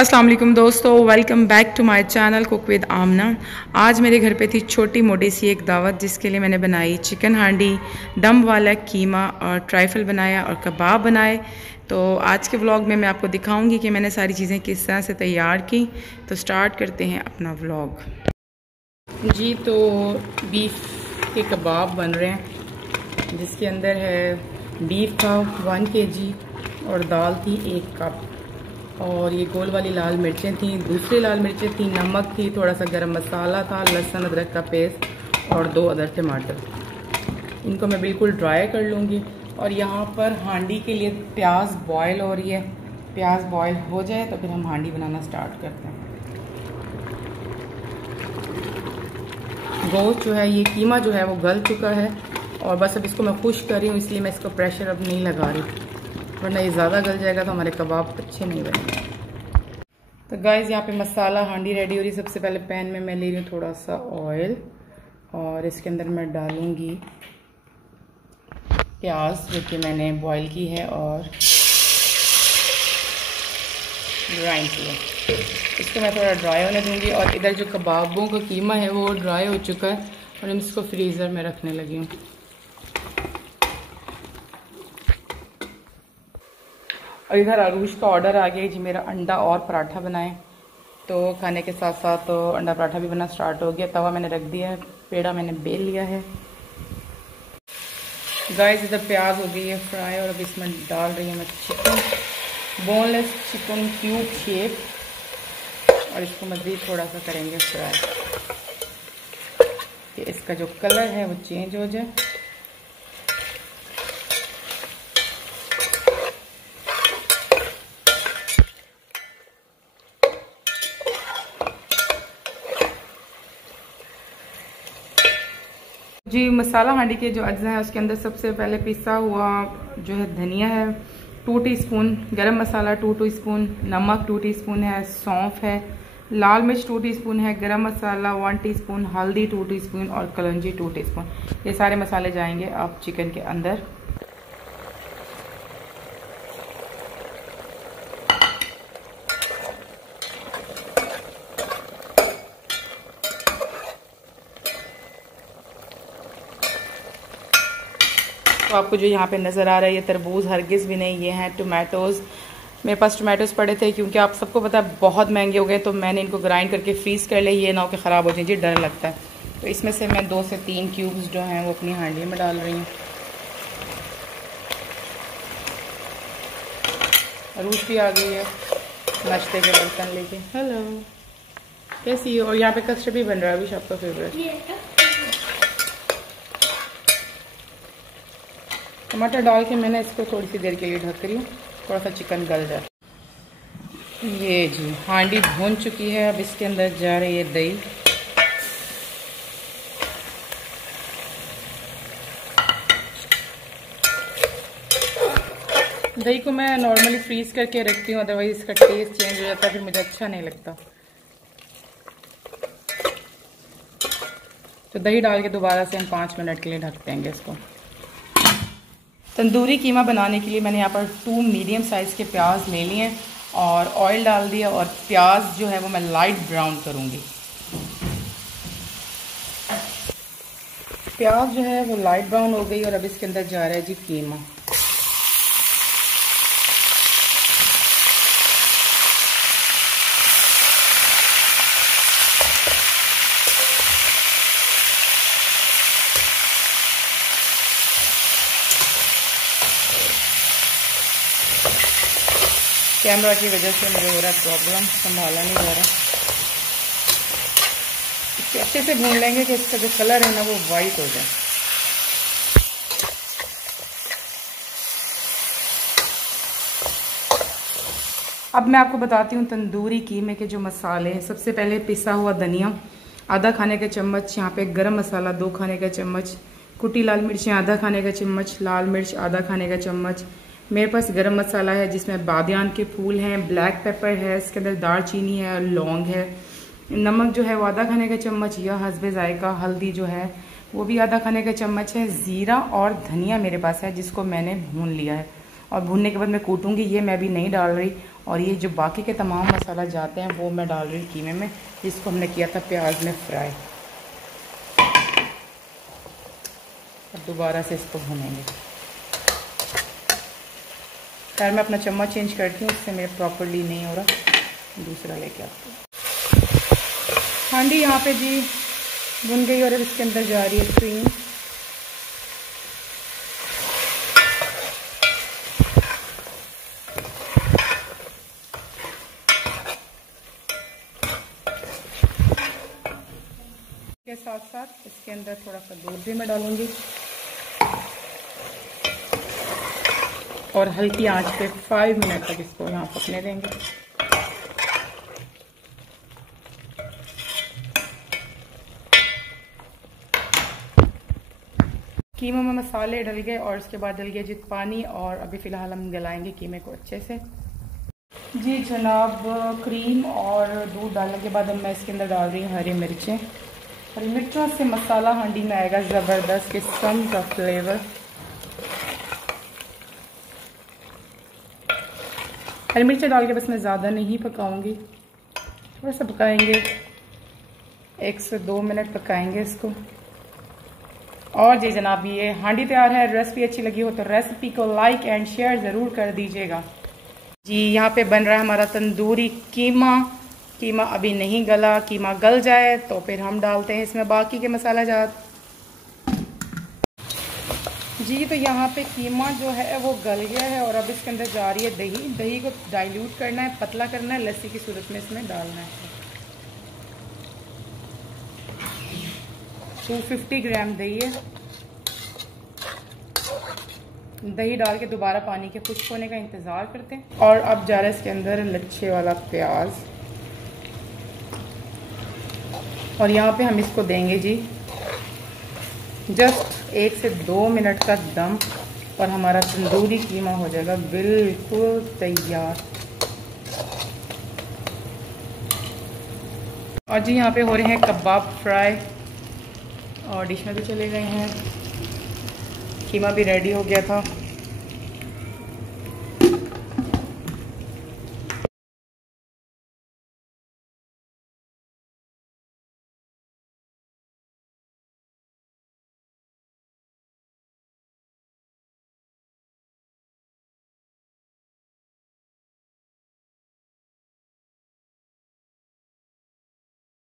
अस्सलाम वालेकुम दोस्तों, welcome back to my channel cook with Aamna. आज मेरे घर पे थी छोटी मोटी सी एक दावत, जिसके लिए मैंने बनाई चिकन हांडी, दम वाला कीमा और ट्राइफल बनाया और कबाब बनाए। तो आज के व्लॉग में मैं आपको दिखाऊंगी कि मैंने सारी चीज़ें किस तरह से तैयार की। तो स्टार्ट करते हैं अपना व्लॉग जी। तो बीफ के कबाब बन रहे हैं, जिसके अंदर है बीफ था 1 kg और दाल थी 1 कप, और ये गोल वाली लाल मिर्चें थी, दूसरी लाल मिर्चें थी, नमक थी, थोड़ा सा गरम मसाला था, लहसुन अदरक का पेस्ट और 2 अदर टमाटर। इनको मैं बिल्कुल ड्राई कर लूँगी। और यहाँ पर हांडी के लिए प्याज बॉयल हो रही है। प्याज बॉयल हो जाए तो फिर हम हांडी बनाना स्टार्ट करते हैं। गोश्त जो है, ये कीमा जो है वो गल चुका है और बस अब इसको मैं खुश कर रही हूँ, इसलिए मैं इसको प्रेशर अब नहीं लगा रही, वरना ये ज़्यादा गल जाएगा तो हमारे कबाब अच्छे नहीं बनेंगे। तो गाइस, यहाँ पे मसाला हांडी रेडी हो रही है। सबसे पहले पैन में मैं ले रही हूँ थोड़ा सा ऑयल और इसके अंदर मैं डालूँगी प्याज, जो कि मैंने बॉईल की है और ग्राइंड की है। इसको मैं थोड़ा ड्राई होने दूँगी। और इधर जो कबाबों का कीमा है वो ड्राई हो चुका है और मैं इसको फ्रीज़र में रखने लगी हूँ। और इधर अरूज का ऑर्डर आ गया जी, मेरा अंडा और पराठा बनाएं। तो खाने के साथ साथ तो अंडा पराठा भी बनना स्टार्ट हो गया। तवा मैंने रख दिया है, पेड़ा मैंने बेल लिया है। गाइस, इधर प्याज हो गई है फ्राई और अब इसमें डाल रही हूँ मैं chicken, boneless chicken cube shape, और इसको मज़ीद थोड़ा सा करेंगे फ्राई कि इसका जो कलर है वो चेंज हो जाए। जी, मसाला हांडी के जो अज्जा है उसके अंदर सबसे पहले पिसा हुआ जो है धनिया है 2 टीस्पून, गरम मसाला 2 टीस्पून, नमक 2 टीस्पून है, सौंफ है, लाल मिर्च 2 टीस्पून है, गरम मसाला 1 टीस्पून, हल्दी 2 टीस्पून और कलौंजी 2 टीस्पून। ये सारे मसाले जाएंगे अब चिकन के अंदर। तो आपको जो यहाँ पे नज़र आ रहा है ये तरबूज हरगिज़ भी नहीं, ये हैं टोमेटोज़। मेरे पास टोमेटोज़ पड़े थे, क्योंकि आप सबको पता है बहुत महंगे हो गए, तो मैंने इनको ग्राइंड करके फ्रीज़ कर लिया। ये ना हो कि ख़राब हो जाए जी, डर लगता है। तो इसमें से मैं 2 से 3 क्यूब्स जो हैं वो अपनी हांडी में डाल रही हूँ। रूस भी आ गई है नाश्ते के बर्तन लेके। हेलो, कैसी हो? और यहाँ पे कस्टर्ड भी बन रहा है, अभी आपका फेवरेट। टमाटर डाल के मैंने इसको थोड़ी सी देर के लिए ढक रही हूँ, थोड़ा सा चिकन गल जाए। ये जी हांडी भून चुकी है, अब इसके अंदर जा रही है दही। दही को मैं नॉर्मली फ्रीज करके रखती हूँ, अदरवाइज इसका टेस्ट चेंज हो जाता है, फिर मुझे अच्छा नहीं लगता। तो दही डाल के दोबारा से हम 5 मिनट के लिए ढक देंगे इसको। तंदूरी कीमा बनाने के लिए मैंने यहाँ पर 2 मीडियम साइज़ के प्याज ले लिए हैं और ऑयल डाल दिया, और प्याज जो है वो मैं लाइट ब्राउन करूँगी। प्याज जो है वो लाइट ब्राउन हो गई और अब इसके अंदर जा रहा है जी कीमा। कैमरा की वजह से मुझे हो रहा है प्रॉब्लम, संभाला नहीं जा रहा। इसको अच्छे से भून लेंगे कि इसका जो कलर है ना वो वाइट हो जाए। अब मैं आपको बताती हूँ तंदूरी कीमे के जो मसाले हैं। सबसे पहले पिसा हुआ धनिया आधा खाने का चम्मच, यहाँ पे गरम मसाला 2 खाने का चम्मच, कुटी लाल मिर्चें आधा खाने का चम्मच, लाल मिर्च आधा खाने का चम्मच, मेरे पास गरम मसाला है जिसमें बादियान के फूल हैं, ब्लैक पेपर है, इसके अंदर दालचीनी है और लौंग है, नमक जो है वो आधा खाने का चम्मच या हस्बे जायका, हल्दी जो है वो भी आधा खाने का चम्मच है, ज़ीरा और धनिया मेरे पास है जिसको मैंने भून लिया है और भूनने के बाद मैं कूटूंगी, ये मैं भी नहीं डाल रही। और ये जो बाकी के तमाम मसाला जाते हैं वो मैं डाल रही हूँ कीमे में, जिसको हमने किया था प्याज में फ्राई। अब दोबारा से इसको भूनेंगे। खैर मैं अपना चम्मच चेंज करती हूँ, इससे मेरे प्रॉपरली नहीं हो रहा, दूसरा लेके आती हूँ। हांडी यहाँ पे जी भुन गई और अब इसके अंदर जा रही है क्रीम। के साथ साथ इसके अंदर थोड़ा सा दूध भी मैं डालूंगी और हल्की आंच पे 5 मिनट तक इसको यहाँ पकने देंगे। कीमे में मसाले डल गए और उसके बाद डल गया जी पानी, और अभी फ़िलहाल हम गलाएंगे कीमे को अच्छे से। जी जनाब, क्रीम और दूध डालने के बाद अब मैं इसके अंदर डाल रही हूँ हरी मिर्चें। हरी मिर्चों से मसाला हांडी में आएगा ज़बरदस्त किस्म का फ्लेवर। हरी मिर्चें डाल के बस मैं ज़्यादा नहीं पकाऊंगी, थोड़ा सा पकाएंगे, 1 से 2 मिनट पकाएंगे इसको। और जी जनाब, ये हांडी तैयार है। रेसिपी अच्छी लगी हो तो रेसिपी को लाइक एंड शेयर ज़रूर कर दीजिएगा। जी यहाँ पे बन रहा है हमारा तंदूरी कीमा। कीमा अभी नहीं गला, कीमा गल जाए तो फिर हम डालते हैं इसमें बाकी के मसाला जात। जी तो यहाँ पे कीमा जो है वो गल गया है और अब इसके अंदर जा रही है दही। दही को डाइल्यूट करना है, पतला करना है, लस्सी की सूरत में इसमें डालना है। 250 ग्राम दही है। दही डाल के दोबारा पानी के खुश्क होने का इंतज़ार करते हैं। और अब जा रहा है इसके अंदर लच्छे वाला प्याज, और यहाँ पे हम इसको देंगे जी जस्ट 1 से 2 मिनट का दम, और हमारा तंदूरी कीमा हो जाएगा बिल्कुल तैयार। और जी यहाँ पे हो रहे हैं कबाब फ्राई, और डिश में भी चले गए हैं। कीमा भी रेडी हो गया था।